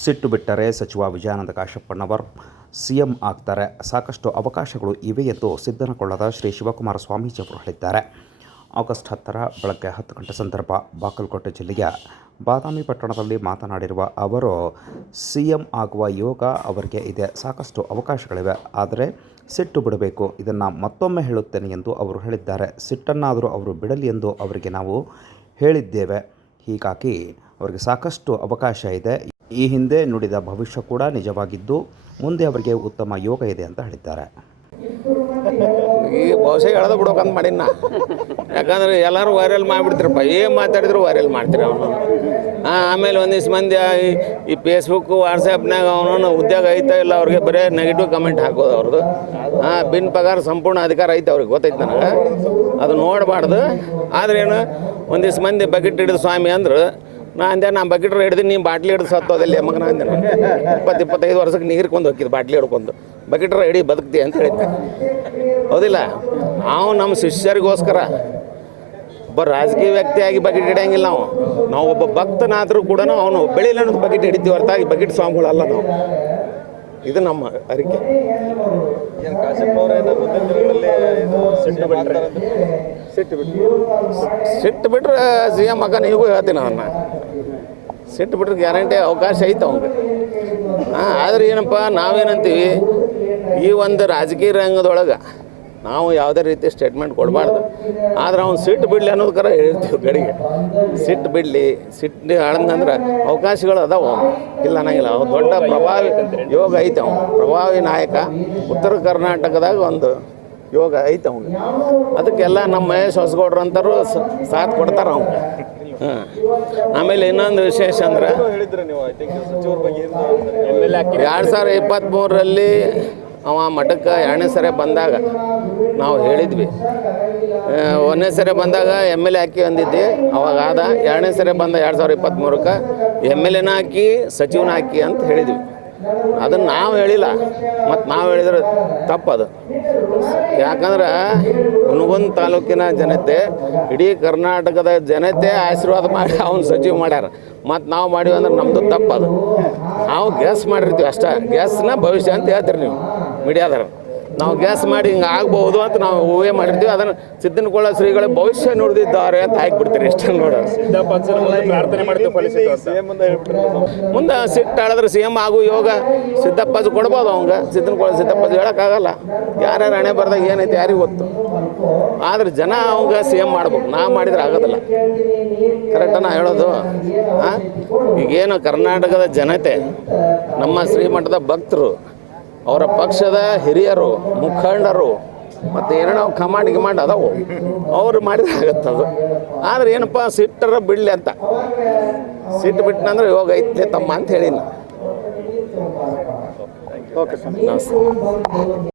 ಸಿಟ್ಟು ಬಿಟ್ಟರೆ ಸಚಿವ ವಿಜಯಾನಂದ ಕಾಶಪ್ಪನವರು ಸಿಎಂ ಆಗ್ತಾರೆ, ಸಾಕಷ್ಟು ಅವಕಾಶಗಳು ಇವೆ ಎಂದು ಸಿದ್ದನಕೊಳ್ಳದ ಶ್ರೀ ಶಿವಕುಮಾರ ಸ್ವಾಮೀಜಿಯವರು ಹೇಳಿದ್ದಾರೆ. ಆಗಸ್ಟ್ 10ರ ಬೆಳಗ್ಗೆ 10 ಗಂಟೆ ಸಂದರ್ಭ ಬಾಗಲಕೋಟೆ ಜಿಲ್ಲೆಯ ಬಾದಾಮಿ ಪಟ್ಟಣದಲ್ಲಿ ಮಾತನಾಡಿರುವ ಅವರು, ಸಿಎಂ ಆಗುವ ಯೋಗ ಅವರಿಗೆ ಇದೆ, ಸಾಕಷ್ಟು ಅವಕಾಶಗಳಿವೆ, ಆದರೆ ಸಿಟ್ಟು ಬಿಡಬೇಕು. ಇದನ್ನು ಮತ್ತೊಮ್ಮೆ ಹೇಳುತ್ತೇನೆ ಎಂದು ಅವರು ಹೇಳಿದ್ದಾರೆ. ಸಿಟ್ಟನ್ನಾದರೂ ಅವರು ಬಿಡಲಿ ಎಂದು ಅವರಿಗೆ ನಾವು ಹೇಳಿದ್ದೇವೆ. ಹೀಗಾಗಿ ಅವರಿಗೆ ಸಾಕಷ್ಟು ಅವಕಾಶ ಇದೆ. ಈ ಹಿಂದೆ ನುಡಿದ ಭವಿಷ್ಯ ಕೂಡ ನಿಜವಾಗಿದ್ದು ಮುಂದೆ ಅವರಿಗೆ ಉತ್ತಮ ಯೋಗ ಇದೆ ಅಂತ ಹೇಳಿದ್ದಾರೆ. ಈ ಬಹುಶಃ ಹೇಳೋದು ಬಿಡೋಕಂತ ಮಾಡಿನ, ಯಾಕಂದ್ರೆ ಎಲ್ಲರೂ ವೈರಲ್ ಮಾಡಿಬಿಡ್ತೀರಪ್ಪ, ಏನು ಮಾತಾಡಿದ್ರು ವೈರಲ್ ಮಾಡ್ತೀರಿ ಅವನು. ಆಮೇಲೆ ಒಂದಿಷ್ಟು ಮಂದಿ ಈ ಫೇಸ್ಬುಕ್ಕು ವಾಟ್ಸಪ್ನಾಗ ಅವನು ಉದ್ಯೋಗ ಐತಾ ಇಲ್ಲ ಅವ್ರಿಗೆ ಬರೀ ನೆಗೆಟಿವ್ ಕಮೆಂಟ್ ಹಾಕೋದು ಅವ್ರದ್ದು. ಬಿನ್ ಪಗಾರ ಸಂಪೂರ್ಣ ಅಧಿಕಾರ ಐತೆ ಅವ್ರಿಗೆ, ಗೊತ್ತೈತೆ ನನಗೆ. ಅದು ನೋಡಬಾರ್ದು. ಆದ್ರೇನು ಒಂದಿಷ್ಟು ಮಂದಿ ಬಕೆಟ್ ಹಿಡಿದು ಸ್ವಾಮಿ ಅಂದ್ರೆ ನಾ ಬಕೆಟ್ ಹಿಡಿದು ನೀನು ಬಾಟ್ಲಿ ಹಿಡಿದು ಸತ್ತೋದಲ್ಲಿ ಮಗನ ಅಂದೆ. 20-25 ವರ್ಷಕ್ಕೆ ನೀರ್ಕೊಂಡು ಹೋಗಿದ್ದು ಬಾಟ್ಲಿ ಹಿಡ್ಕೊಂಡು, ಬಕೆಟ್ರ ಹಿಡಿ ಬದುಕ್ತಿ ಅಂತ ಹೇಳಿದ್ದೆ, ಹೌದಿಲ್ಲ? ನಾವು ನಮ್ಮ ಶಿಷ್ಯರಿಗೋಸ್ಕರ ಒಬ್ಬ ರಾಜಕೀಯ ವ್ಯಕ್ತಿಯಾಗಿ ಬಕೆಟ್ ಹಿಡಿಯಂಗಿಲ್ಲ. ನಾವು ಒಬ್ಬ ಭಕ್ತನಾದರೂ ಕೂಡ ಅವನು ಬೆಳಿಲ್ಲ ಅನ್ನೋದು ಬಕೆಟ್ ಹಿಡಿತೀವಿ, ಹೊರತಾಗಿ ಬಕೆಟ್ ಸ್ವಾಮಿಗಳಲ್ಲ ನಾವು. ಇದು ನಮ್ಮ ಅರಿಕೆ. ಸಿಟ್ಟು ಬಿಟ್ರೆ ಸಿ ಎಂ ಅಕ್ಕ ನೀಗೂ ಹೇಳ್ತೀನಿ, ಅದನ್ನು ಸಿಟ್ಟು ಬಿಟ್ರೆ ಗ್ಯಾರಂಟಿ ಅವಕಾಶ ಐತೆ ಅವಂಗೆ. ಆದರೆ ಏನಪ್ಪ, ನಾವೇನಂತೀವಿ, ಈ ಒಂದು ರಾಜಕೀಯ ರಂಗದೊಳಗೆ ನಾವು ಯಾವುದೇ ರೀತಿ ಸ್ಟೇಟ್ಮೆಂಟ್ ಕೊಡಬಾರ್ದು. ಆದ್ರೆ ಅವ್ನು ಸಿಟ್ಟು ಬಿಡಲಿ ಅನ್ನೋದಕ್ಕಾರ ಹೇಳ್ತೀವಿ ಕಡೆಗೆ. ಸಿಟ್ಟು ಬಿಡಲಿ, ಸಿಟ್ಟು ಆಳಂದ್ರೆ ಅವಕಾಶಗಳು ಅದಾವ, ಇಲ್ಲ ಅನ್ನಂಗಿಲ್ಲ. ಅವ್ನು ದೊಡ್ಡ ಪ್ರಭಾವಿ ಯೋಗ ಐತೆ, ಅವನು ಪ್ರಭಾವಿ ನಾಯಕ. ಉತ್ತರ ಕರ್ನಾಟಕದಾಗ ಒಂದು ಯೋಗ ಐತೆ ಅವ್ನು. ಅದಕ್ಕೆಲ್ಲ ನಮ್ಮ ಮಹೇಶ್ ಹೊಸಗೌಡ್ರು ಅಂತರೂ ಸಾಥ್ ಕೊಡ್ತಾರೆ ಅವ್ನಿಗೆ. ಆಮೇಲೆ ಇನ್ನೊಂದು ವಿಶೇಷ ಅಂದ್ರೆ 2023ರಲ್ಲಿ ಅವ ಮಠಕ್ಕೆ 2ನೇ ಸರಿ ಬಂದಾಗ ನಾವು ಹೇಳಿದ್ವಿ. 1ನೇ ಸರಿ ಬಂದಾಗ MLA ಹಾಕಿ ಅಂದಿದ್ದೆ, ಅವಾಗ ಆದ. 2ನೇ ಸರಿ ಬಂದ 2023ಕ್ಕೆ MLAನ ಹಾಕಿ ಸಚಿವನ ಹಾಕಿ ಅಂತ ಹೇಳಿದ್ವಿ. ಅದನ್ನು ನಾವು ಹೇಳಿಲ್ಲ, ಮತ್ತು ನಾವು ಹೇಳಿದ್ರೆ ತಪ್ಪದು. ಯಾಕಂದ್ರೆ ಹುನಗುಂದ ತಾಲೂಕಿನ ಜನತೆ, ಇಡೀ ಕರ್ನಾಟಕದ ಜನತೆ ಆಶೀರ್ವಾದ ಮಾಡಿ ಅವ್ನು ಸಚಿವ ಮಾಡ್ಯಾರ. ಮತ್ತು ನಾವು ಮಾಡಿವಿ ಅಂದ್ರೆ ನಮ್ಮದು ತಪ್ಪದು. ನಾವು ಗ್ಯಾಸ್ ಮಾಡಿರ್ತೀವಿ ಅಷ್ಟೇ. ಗ್ಯಾಸ್ನ ಭವಿಷ್ಯ ಅಂತ ಹೇಳ್ತೀರಿ ನೀವು ಮೀಡಿಯಾದಾರ. ನಾವು ಗ್ಯಾಸ್ ಮಾಡಿ ಹಿಂಗೆ ಆಗ್ಬೋದು ಅಂತ ನಾವು ಊಹೆ ಮಾಡಿರ್ತೀವಿ. ಅದನ್ನು ಸಿದ್ದನಕೊಳ್ಳ ಶ್ರೀಗಳ ಭವಿಷ್ಯ ನುಡಿದಿದ್ದಾರೆ ಅಂತ ಹಾಕಿಬಿಡ್ತೀರಿ. ಇಷ್ಟ ನೋಡೋಣ. ಮುಂದೆ ಸಿಟ್ಟು ಆಳಿದ್ರೆ CM ಆಗು ಯೋಗ ಸಿದ್ದಪ್ಪಾಜು ಕೊಡ್ಬೋದು ಅವಂಗೆ. ಸಿದ್ದನಕೊಳ್ಳ ಸಿದ್ದಪ್ಪಾಜು ಹೇಳೋಕ್ಕಾಗಲ್ಲ. ಯಾರ್ಯಾರು ಹಣೆ ಬರ್ದಾಗ ಏನೈತೆ ಯಾರಿಗೂ ಗೊತ್ತು. ಆದ್ರೆ ಜನ ಅವಂಗೆ CM ಮಾಡ್ಬೇಕು, ನಾ ಮಾಡಿದ್ರೆ ಆಗೋದಿಲ್ಲ. ಕರೆಕ್ಟನಾ ಹೇಳೋದು? ಈಗೇನು ಕರ್ನಾಟಕದ ಜನತೆ, ನಮ್ಮ ಶ್ರೀಮಠದ ಭಕ್ತರು, ಅವರ ಪಕ್ಷದ ಹಿರಿಯರು, ಮುಖಂಡರು, ಮತ್ತು ಏನೋ ಕಮಾಂಡ್ ಅದಾವು, ಅವರು ಮಾಡಿದ್ರೆ ಆಗತ್ತದು. ಆದರೆ ಏನಪ್ಪ, ಸಿಟ್ಟರ ಬಿಡಲಿ ಅಂತ. ಸಿಟ್ಟು ಬಿಟ್ಟನಂದ್ರೆ ಯೋಗ ಐತೆ ತಮ್ಮ ಅಂತ ಹೇಳಿನ. ಓಕೆ ಸರ್, ನಮಸ್ತೆ.